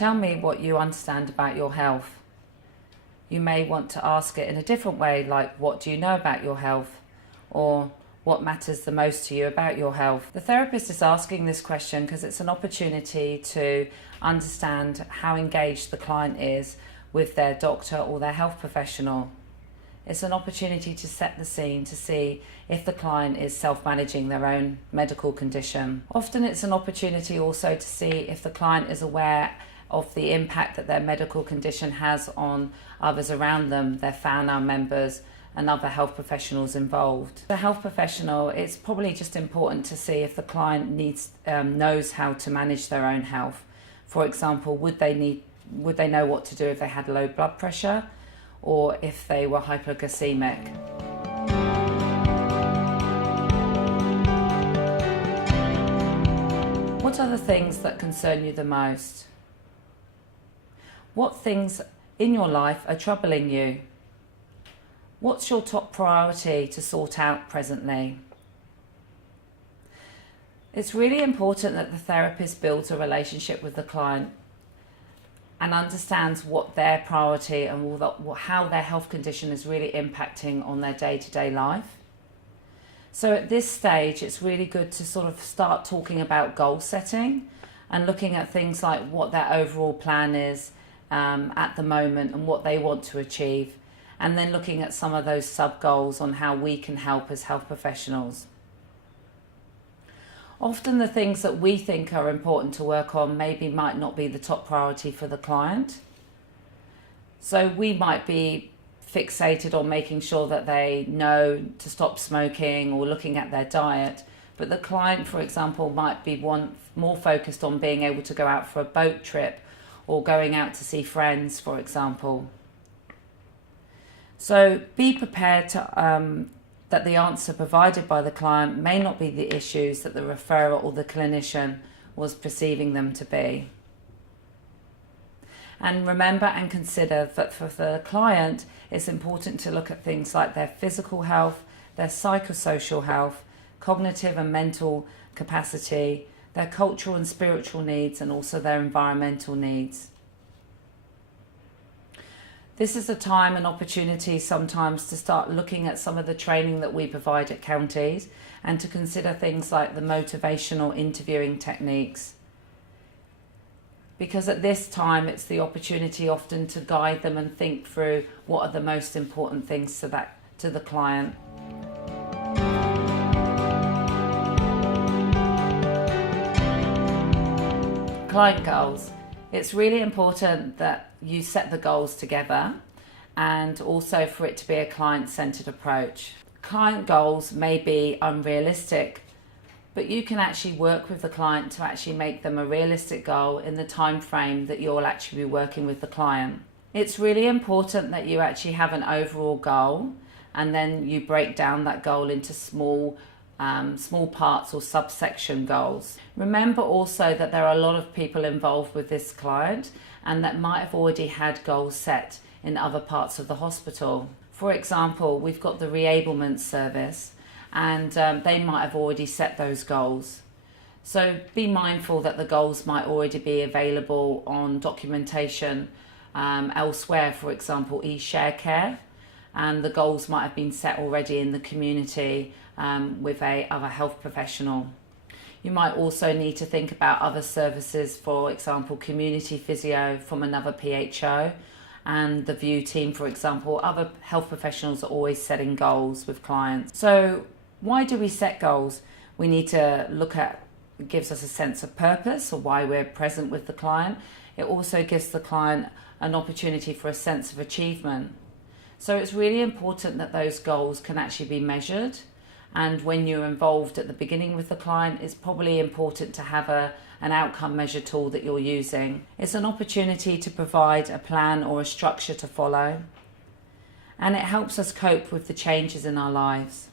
Tell me what you understand about your health. You may want to ask it in a different way, like, what do you know about your health? Or what matters the most to you about your health? The therapist is asking this question because it's an opportunity to understand how engaged the client is with their doctor or their health professional. It's an opportunity to set the scene to see if the client is self-managing their own medical condition. Often it's an opportunity also to see if the client is aware of the impact that their medical condition has on others around them, their family members and other health professionals involved. The health professional, it's probably just important to see if the client knows how to manage their own health. For example, would they know what to do if they had low blood pressure or if they were hypoglycemic? What are the things that concern you the most? What things in your life are troubling you? What's your top priority to sort out presently? It's really important that the therapist builds a relationship with the client and understands what their priority and how their health condition is really impacting on their day-to-day life. So at this stage, it's really good to sort of start talking about goal setting and looking at things like what their overall plan is at the moment and what they want to achieve, and then looking at some of those sub-goals on how we can help as health professionals. Often the things that we think are important to work on might not be the top priority for the client. So we might be fixated on making sure that they know to stop smoking or looking at their diet, but the client, for example, might be more focused on being able to go out for a boat trip or going out to see friends, for example. So be prepared that the answer provided by the client may not be the issues that the referrer or the clinician was perceiving them to be. And remember and consider that for the client, it's important to look at things like their physical health, their psychosocial health, cognitive and mental capacity, their cultural and spiritual needs, and also their environmental needs. This is a time and opportunity sometimes to start looking at some of the training that we provide at counties and to consider things like the motivational interviewing techniques. Because at this time it's the opportunity often to guide them and think through what are the most important things to the client. Client goals. It's really important that you set the goals together and also for it to be a client-centered approach. Client goals may be unrealistic, but you can actually work with the client to actually make them a realistic goal in the time frame that you'll actually be working with the client. It's really important that you actually have an overall goal and then you break down that goal into small parts or subsection goals. Remember also that there are a lot of people involved with this client and that might have already had goals set in other parts of the hospital. For example, we've got the reablement service and they might have already set those goals. So be mindful that the goals might already be available on documentation elsewhere, for example, e-share care, and the goals might have been set already in the community with other health professional. You might also need to think about other services, for example, community physio from another PHO, and the VIEW team, for example. Other health professionals are always setting goals with clients. So why do we set goals? We need to look at, it gives us a sense of purpose or why we're present with the client. It also gives the client an opportunity for a sense of achievement. So it's really important that those goals can actually be measured. And when you're involved at the beginning with the client, it's probably important to have an outcome measure tool that you're using. It's an opportunity to provide a plan or a structure to follow. And it helps us cope with the changes in our lives.